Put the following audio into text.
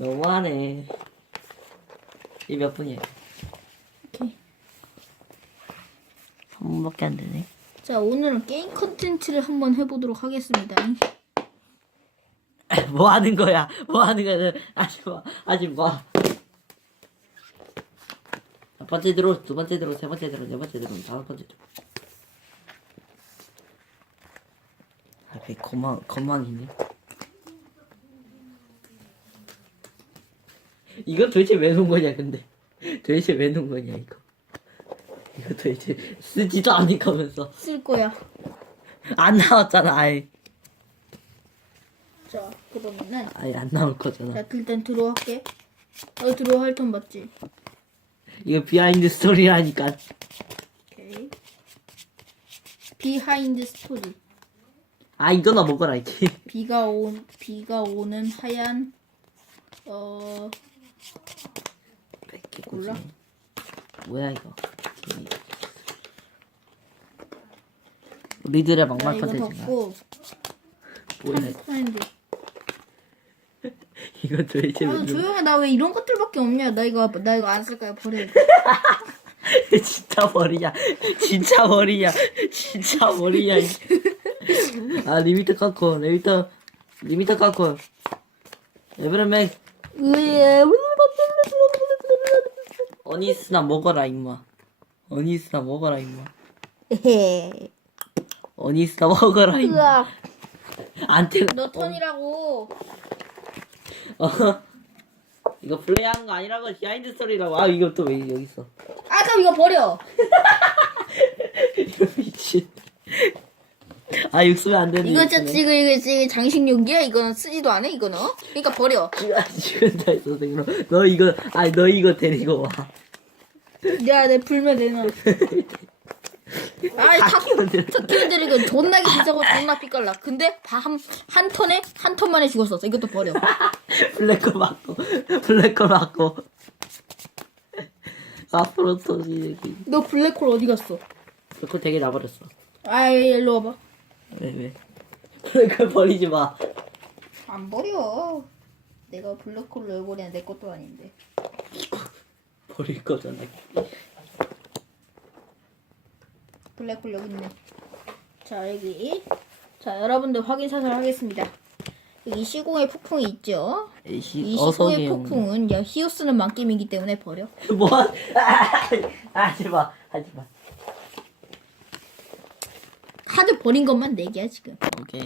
너무하네. 이 몇 분이야? 오케이. 3분밖에 안 되네. 자, 오늘은 게임 컨텐츠를 한번 해보도록 하겠습니다. 뭐 하는 거야? 뭐 하는 거야? 하지 마. 하지 마. 첫 번째 들어, 두 번째 들어, 세 번째 들어, 네 번째 들어, 다섯 번째 들어. 아, 배 건망, 건망이네. 이거 도대체 왜 놓은 거냐, 근데. 도대체 왜 놓은 거냐, 이거. 이거 도대체 쓰지도 않으면서. 쓸 거야. 안 나왔잖아, 아예. 자, 그러면은 아예 안 나올 거잖아. 자, 일단 들어갈게. 어, 들어와 할턴 맞지? 이거 비하인드 스토리라니까. 오케이. 비하인드 스토리. 아, 이거나 먹어라, 이게. 비가 온 비가 오는 하얀 어 몰라. 뭐야 이거? 우리들의 야, 막말 이거 컨텐츠가 덮고 뭐야? 이거 도대체 아왜 조용해 나 왜 이런 것들밖에 없냐? 나 이거 나 이거 안 쓸 거야 버려. 진짜 머리야? 진짜 머리야? 진짜 머리야? 이. 아 리미터 깎고 리미터 리미터 깎고 에브런맥 어니스나 먹어라 임마 어니스나 먹어라 임마 어니스나 먹어라 임마 으악. 안돼 너 턴이라고. 어. 이거 플레이하는 거 아니라고 비하인드 스토리라고 아 이거 또 왜 여기 있어 아 그럼 이거 버려. 이거 미친 아 육수면 안 되는 이거 진짜 지금 이거 지금 장식용이야? 이거는 쓰지도 않아 이거는. 어? 그러니까 버려. 아 죽은다 했어 생으로 너 이거 아너 이거 데리고 와 야, 내 불면 내놔. 아이 탁 키워드려. 탁키분들 이거 존나게 비싸고 존나 삐깔라. 근데 한, 한 턴에 한 턴만에 죽었어. 이것도 버려. 블랙홀 맞고 블랙홀 맞고 앞으로 터지 여기 너 블랙홀 어디 갔어? 블랙홀 되게 나버렸어 아이 일로 와봐. 왜 왜? 블랙홀 버리지 마 안 버려. 내가 블랙홀 왜 버리냐 내 것도 아닌데. 버릴 거잖아 블랙홀 여기 있네. 자 여기. 자 여러분들 확인 사살 하겠습니다. 여기 시공의 폭풍이 있죠. 에이씨 이 어서 시공의 폭풍은 야 히오스는 만겜이기 때문에 버려. 뭐 하지마 하지 마 카드 버린 것만 4개야 지금. 오케이